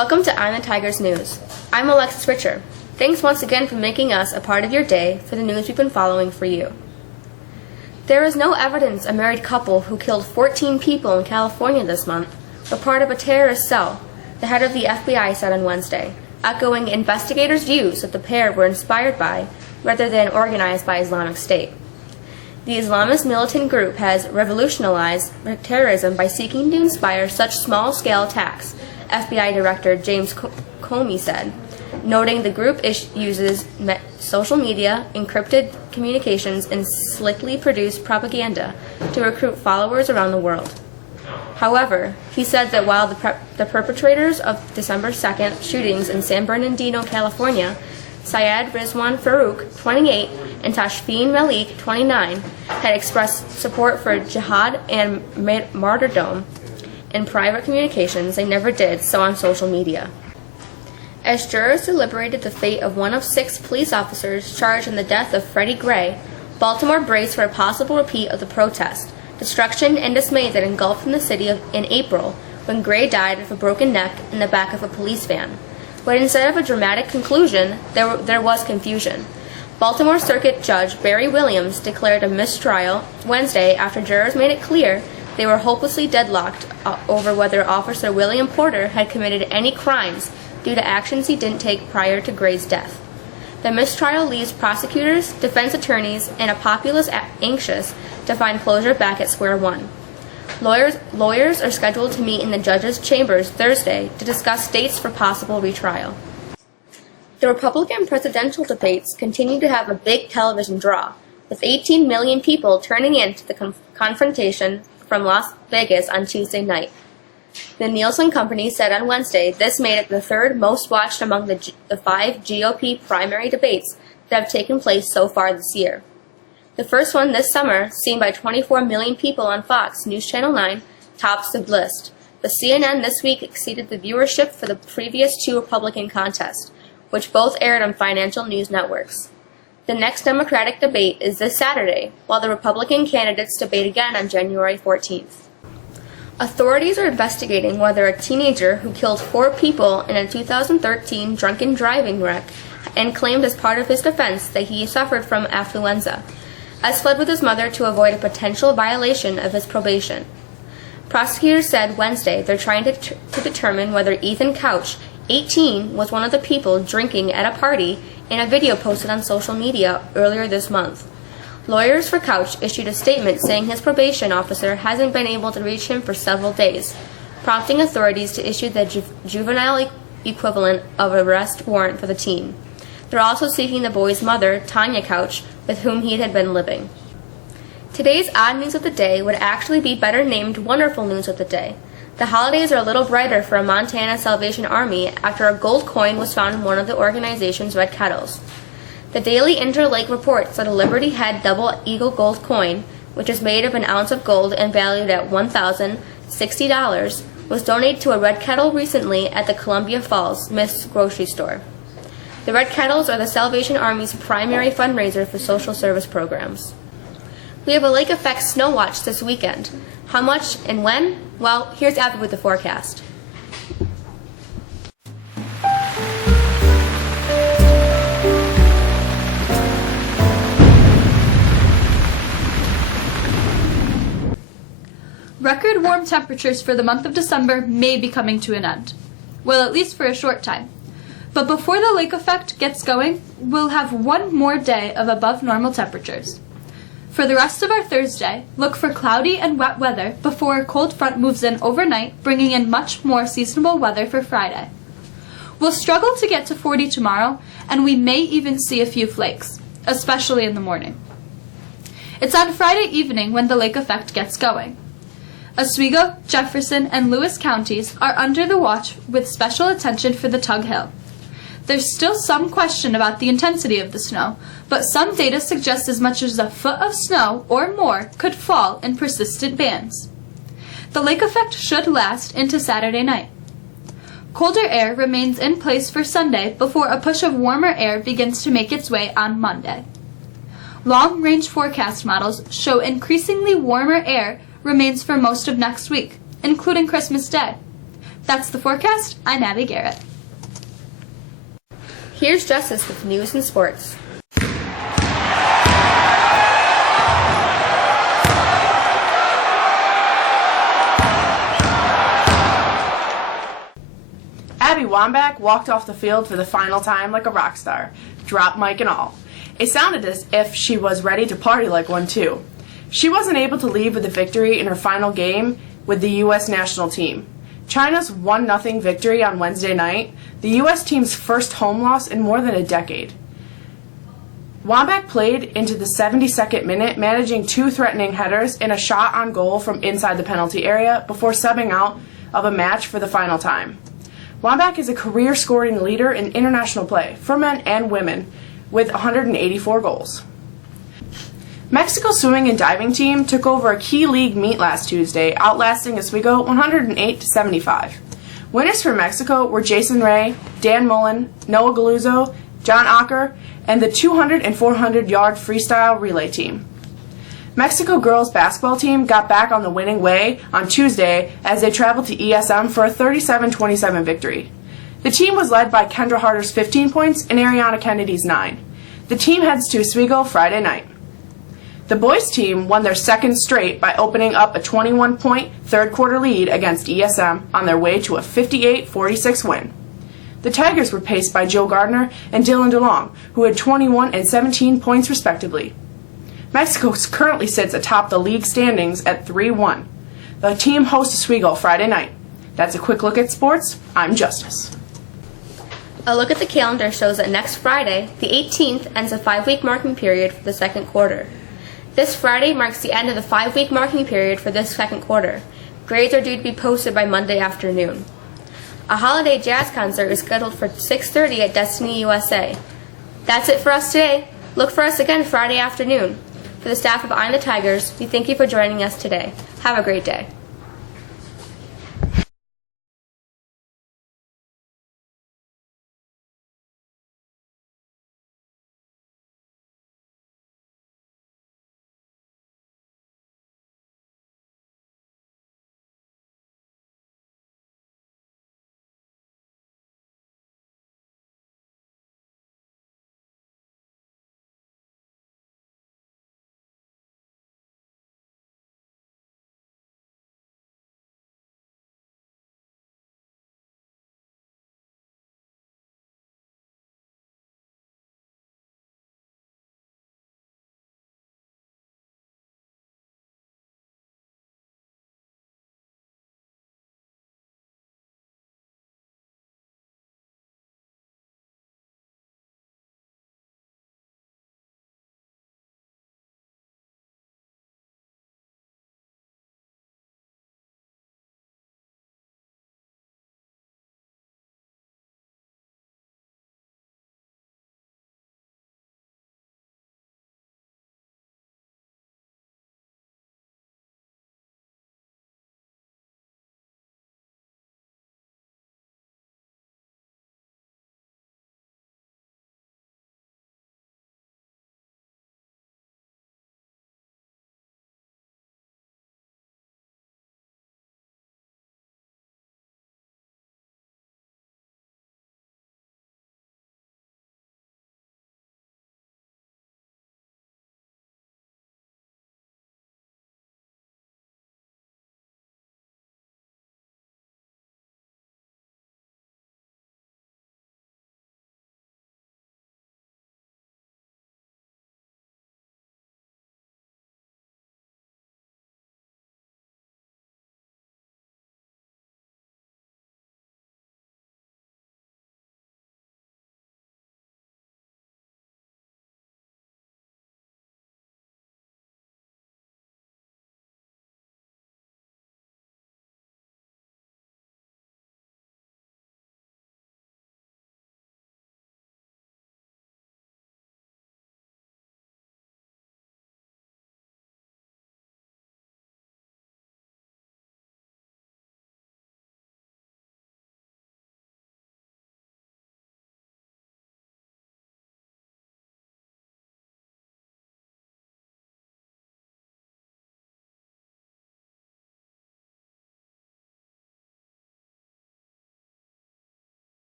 Welcome to I'm the Tigers News. I'm Alexis Richer. Thanks once again for making us a part of your day for the news we've been following for you. There is no evidence a married couple who killed 14 people in California this month were part of a terrorist cell, the head of the FBI said on Wednesday, echoing investigators' views that the pair were inspired by, rather than organized by Islamic State. The Islamist militant group has revolutionized terrorism by seeking to inspire such small-scale attacks, FBI Director James Comey said, noting the group uses social media, encrypted communications, and slickly produced propaganda to recruit followers around the world. However, he said that while the perpetrators of December 2nd shootings in San Bernardino, California, Syed Rizwan Farouk, 28, and Tashfeen Malik, 29, had expressed support for jihad and martyrdom in private communications, they never did so on social media. As jurors deliberated the fate of one of 6 police officers charged in the death of Freddie Gray, Baltimore braced for a possible repeat of the protest, destruction, and dismay that engulfed the city in April when Gray died of a broken neck in the back of a police van. But instead of a dramatic conclusion, there was confusion. Baltimore Circuit Judge Barry Williams declared a mistrial Wednesday after jurors made it clear they were hopelessly deadlocked over whether Officer William Porter had committed any crimes due to actions he didn't take prior to Gray's death. The mistrial leaves prosecutors, defense attorneys, and a populace anxious to find closure back at square one. Lawyers are scheduled to meet in the judge's chambers Thursday to discuss dates for possible retrial. The Republican presidential debates continue to have a big television draw, with 18 million people turning in to the confrontation from Las Vegas on Tuesday night. The Nielsen Company said on Wednesday this made it the third most watched among the 5 GOP primary debates that have taken place so far this year. The first one this summer, seen by 24 million people on Fox News Channel 9, tops the list, but CNN this week exceeded the viewership for the previous 2 Republican contests, which both aired on financial news networks. The next Democratic debate is this Saturday, while the Republican candidates debate again on January 14th. Authorities are investigating whether a teenager who killed 4 people in a 2013 drunken driving wreck and claimed as part of his defense that he suffered from affluenza, has fled with his mother to avoid a potential violation of his probation. Prosecutors said Wednesday they're trying to determine whether Ethan Couch, 18, was one of the people drinking at a party in a video posted on social media earlier this month. Lawyers for Couch issued a statement saying his probation officer hasn't been able to reach him for several days, prompting authorities to issue the juvenile equivalent of an arrest warrant for the teen. They're also seeking the boy's mother, Tanya Couch, with whom he had been living. Today's odd news of the day would actually be better named wonderful news of the day. The holidays are a little brighter for a Montana Salvation Army after a gold coin was found in one of the organization's red kettles. The Daily Interlake reports that a Liberty Head Double Eagle gold coin, which is made of an ounce of gold and valued at $1,060, was donated to a red kettle recently at the Columbia Falls Miss grocery store. The red kettles are the Salvation Army's primary fundraiser for social service programs. We have a lake effect snow watch this weekend. How much and when? Well, here's Abby with the forecast. Record warm temperatures for the month of December may be coming to an end. Well, at least for a short time. But before the lake effect gets going, we'll have one more day of above normal temperatures. For the rest of our Thursday, look for cloudy and wet weather before a cold front moves in overnight, bringing in much more seasonable weather for Friday. We'll struggle to get to 40 tomorrow, and we may even see a few flakes, especially in the morning. It's on Friday evening when the lake effect gets going. Oswego, Jefferson, and Lewis counties are under the watch with special attention for the Tug Hill. There's still some question about the intensity of the snow, but some data suggest as much as a foot of snow or more could fall in persistent bands. The lake effect should last into Saturday night. Colder air remains in place for Sunday before a push of warmer air begins to make its way on Monday. Long-range forecast models show increasingly warmer air remains for most of next week, including Christmas Day. That's the forecast. I'm Abby Garrett. Here's Justice with news and sports. Abby Wambach walked off the field for the final time like a rock star, drop mic and all. It sounded as if she was ready to party like one too. She wasn't able to leave with a victory in her final game with the U.S. national team. China's 1-0 victory on Wednesday night, the U.S. team's first home loss in more than a decade. Wambach played into the 72nd minute, managing 2 threatening headers and a shot on goal from inside the penalty area before subbing out of a match for the final time. Wambach is a career scoring leader in international play for men and women with 184 goals. Mexico's swimming and diving team took over a key league meet last Tuesday, outlasting Oswego 108-75. Winners for Mexico were Jason Ray, Dan Mullen, Noah Galuzzo, John Acker, and the 200 and 400 yard freestyle relay team. Mexico girls basketball team got back on the winning way on Tuesday as they traveled to ESM for a 37-27 victory. The team was led by Kendra Harder's 15 points and Ariana Kennedy's 9. The team heads to Oswego Friday night. The boys team won their second straight by opening up a 21-point third-quarter lead against ESM on their way to a 58-46 win. The Tigers were paced by Joe Gardner and Dylan DeLong, who had 21 and 17 points respectively. Mexico currently sits atop the league standings at 3-1. The team hosts Oswego Friday night. That's a quick look at sports. I'm Justice. A look at the calendar shows that next Friday, the 18th, ends a 5-week marking period for the second quarter. This Friday marks the end of the 5-week marking period for this second quarter. Grades are due to be posted by Monday afternoon. A holiday jazz concert is scheduled for 6:30 at Destiny USA. That's it for us today. Look for us again Friday afternoon. For the staff of I'm the Tigers, we thank you for joining us today. Have a great day.